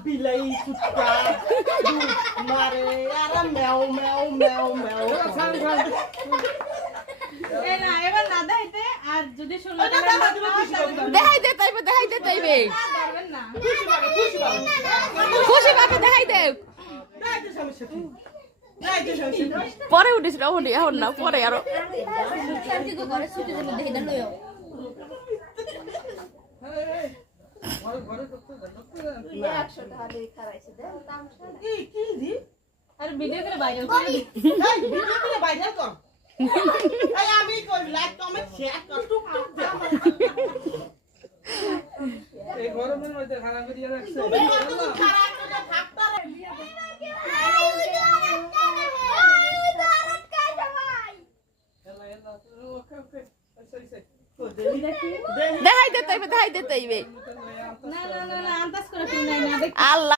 বিলাই কুত্তা মারে আর মেও মেও মেও মেও এ না এবার না দেখাইতে আর যদি শুনলে দেখাই দে তাইবে পারবেন না খুশি ভাবে দেখাই দে পরে উঠিস না উঠি এখন না পরে আরো আর ভিডিও করে ভাইরাল করে দিই আমি কই লাইক কমেন্ট শেয়ার কর টু এই গরমের মধ্যে খারাপ করে রাখছে তুমি কত খারাপ করে থাকতা দেখাই দে তাইবে না না না না আন্দাজ করে ফিল নাই না আল্লাহ